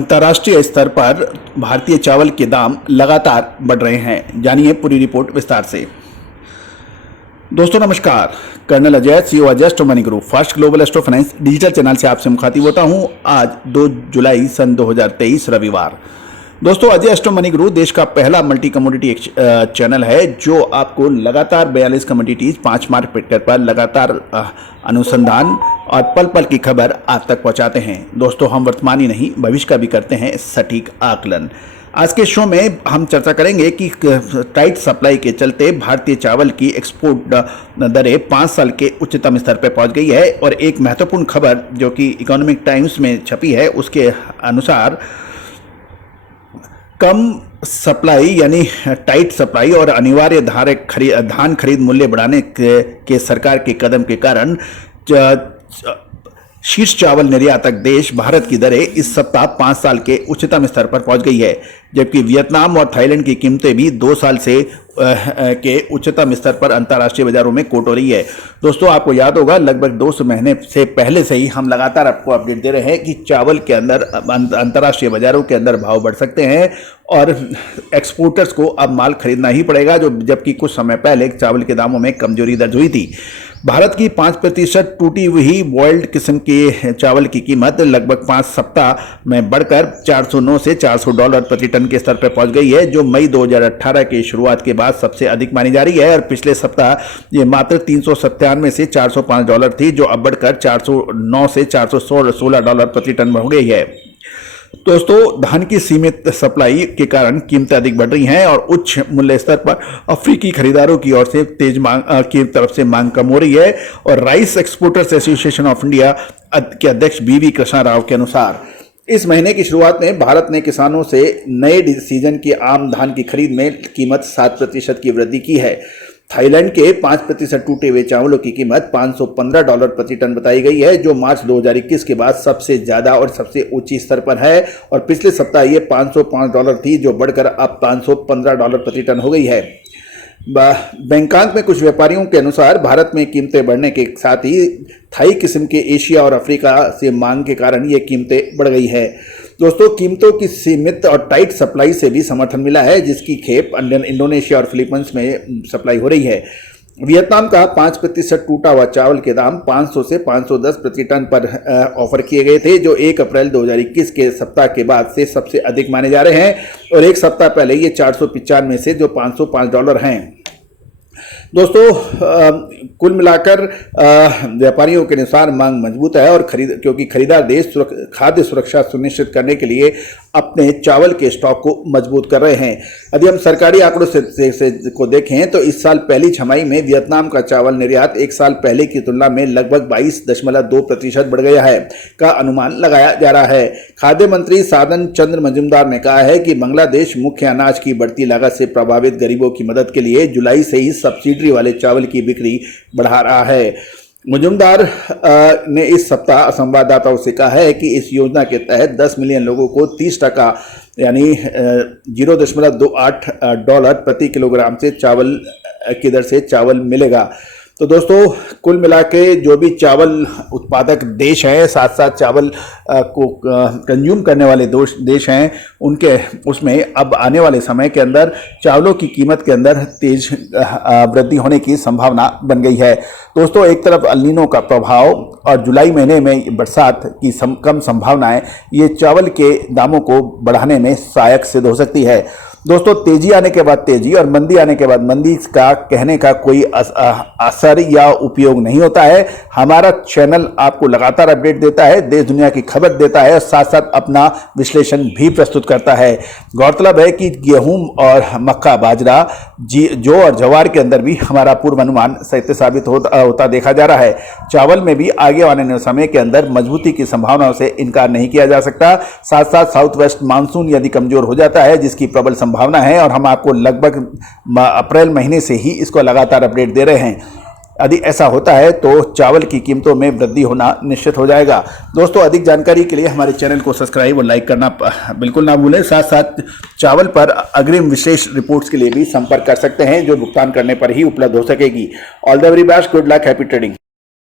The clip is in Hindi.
अंतर्राष्ट्रीय स्तर पर भारतीय चावल के दाम लगातार बढ़ रहे हैं। जानिए पूरी रिपोर्ट विस्तार से। दोस्तों नमस्कार, colonel Ajay, CEO Ajay astro money group first global astro finance digital channel से आपसे मुखातिब होता हूं। आज 2 जुलाई सन 2023 रविवार। दोस्तों अजय एस्ट्रो मनी ग्रुप देश का पहला मल्टी कमोडिटी चैनल है जो आपको लगातार 42 कमोडिटीज 5 मार्केट पर लगातार अनुसंधान और पल पल की खबर आप तक पहुंचाते हैं। दोस्तों हम वर्तमान ही नहीं भविष्य का भी करते हैं सटीक आकलन। आज के शो में हम चर्चा करेंगे कि टाइट सप्लाई के चलते भारतीय चावल की एक्सपोर्ट दरें 5 साल के उच्चतम स्तर पर पहुंच गई है। और एक महत्वपूर्ण खबर जो कि इकोनॉमिक टाइम्स में छपी है उसके अनुसार कम सप्लाई यानी टाइट सप्लाई और अनिवार्य धान खरीद मूल्य बढ़ाने के सरकार के कदम के कारण शीर्ष चावल निर्यातक देश भारत की दरें इस सप्ताह 5 साल के उच्चतम स्तर पर पहुंच गई है, जबकि वियतनाम और थाईलैंड की कीमतें भी 2 साल से के उच्चतम स्तर पर अंतर्राष्ट्रीय बाजारों में कोट हो रही है। दोस्तों आपको याद होगा लगभग 2 महीने से पहले से ही हम लगातार आपको अपडेट दे रहे हैं कि चावल के अंदर अंतर्राष्ट्रीय बाजारों के अंदर भाव बढ़ सकते हैं और एक्सपोर्टर्स को अब माल खरीदना ही पड़ेगा, जबकि कुछ समय पहले चावल के दामों में कमजोरी दर्ज हुई थी। भारत की 5% टूटी हुई बॉइल्ड किस्म के चावल की कीमत लगभग 5 सप्ताह में बढ़कर $409 से $400 प्रति टन के स्तर पर पहुंच गई है, जो मई 2018 की शुरुआत के बाद सबसे अधिक मानी जा रही है। और पिछले सप्ताह ये मात्र $397 से $405 थी, जो अब बढ़कर $409 से $416 प्रति टन हो गई है। दोस्तों धान की सीमित सप्लाई के कारण कीमतें अधिक बढ़ रही हैं और उच्च मूल्य स्तर पर अफ्रीकी खरीदारों की ओर से तेज मांग की तरफ से मांग कम हो रही है। और rice exporters association of India के अध्यक्ष बीवी कृष्णा राव के अनुसार इस महीने की शुरुआत में भारत ने किसानों से नए सीजन की आम धान की खरीद में कीमत 7% की वृद्धि की है। थाईलैंड के 5% टूटे हुए चावलों की कीमत $515 प्रति टन बताई गई है, जो मार्च 2021 के बाद सबसे ज्यादा और सबसे ऊंची स्तर पर है। और पिछले सप्ताह ये $505 थी, जो बढ़कर अब $515 प्रति टन हो गई है। बैंकॉक में कुछ व्यापारियों के अनुसार भारत में कीमतें बढ़ने के साथ ही थाई किस्म के एशिया और अफ्रीका से मांग के कारण ये कीमतें बढ़ गई है। दोस्तों कीमतों की सीमित और टाइट सप्लाई से भी समर्थन मिला है, जिसकी खेप इंडोनेशिया और फिलीपींस में सप्लाई हो रही है। वियतनाम का 5% टूटा हुआ चावल के दाम 500 से 510 प्रति टन पर ऑफर किए गए थे, जो 1 अप्रैल 2021 के सप्ताह के बाद से सबसे अधिक माने जा रहे हैं। और एक सप्ताह पहले ये 495 में से जो $505 हैं। दोस्तों कुल मिलाकर व्यापारियों के अनुसार मांग मजबूत है और क्योंकि खरीदार देश खाद्य सुरक्षा सुनिश्चित करने के लिए अपने चावल के स्टॉक को मजबूत कर रहे हैं। यदि हम सरकारी आंकड़ों को देखें तो इस साल पहली छमाही में वियतनाम का चावल निर्यात 1 साल पहले की तुलना में लगभग 22.2% बढ़ गया है का अनुमान लगाया जा रहा है। खाद्य मंत्री साधन चंद्र मजूमदार ने कहा है कि बांग्लादेश मुख्य अनाज की बढ़ती लागत से प्रभावित गरीबों की मदद के लिए जुलाई से ही सब्सिडी वाले चावल की बिक्री बढ़ा रहा है। मुजुमदार ने इस सप्ताह संवाददाताओं से कहा है कि इस योजना के तहत 10 मिलियन लोगों को 30% यानी $0.28 प्रति किलोग्राम से चावल की दर से चावल मिलेगा। तो दोस्तों कुल मिला के जो भी चावल उत्पादक देश हैं, साथ साथ चावल को कंज्यूम करने वाले देश हैं, उनके उसमें अब आने वाले समय के अंदर चावलों की कीमत के अंदर तेज वृद्धि होने की संभावना बन गई है। दोस्तों एक तरफ अल नीनो का प्रभाव और जुलाई महीने में बरसात की कम संभावनाएं ये चावल के दामों को बढ़ाने में सहायक सिद्ध हो सकती है। दोस्तों तेजी आने के बाद तेजी और मंदी आने के बाद मंदी का कहने का कोई असर या उपयोग नहीं होता है। हमारा चैनल आपको लगातार अपडेट देता है, देश दुनिया की खबर देता है और साथ साथ अपना विश्लेषण भी प्रस्तुत करता है। गौरतलब है कि गेहूं और मक्का, बाजरा, जौ और ज्वार के अंदर भी हमारा पूर्व अनुमान सत्य साबित होता देखा जा रहा है। चावल में भी आगे आने समय के अंदर मजबूती की संभावनाओं से इनकार नहीं किया जा सकता। साथ साथ साउथ वेस्ट मानसून यदि कमजोर हो जाता है, जिसकी प्रबल संभावना है, और हम आपको लगभग अप्रैल महीने से ही इसको लगातार अपडेट दे रहे हैं। यदि ऐसा होता है तो चावल की कीमतों में वृद्धि होना निश्चित हो जाएगा। दोस्तों अधिक जानकारी के लिए हमारे चैनल को सब्सक्राइब और लाइक करना बिल्कुल ना भूलें। साथ साथ चावल पर अग्रिम विशेष रिपोर्ट्स के लिए भी संपर्क कर सकते हैं, जो भुगतान करने पर ही उपलब्ध हो सकेगी। All the very best, good luck, happy trading.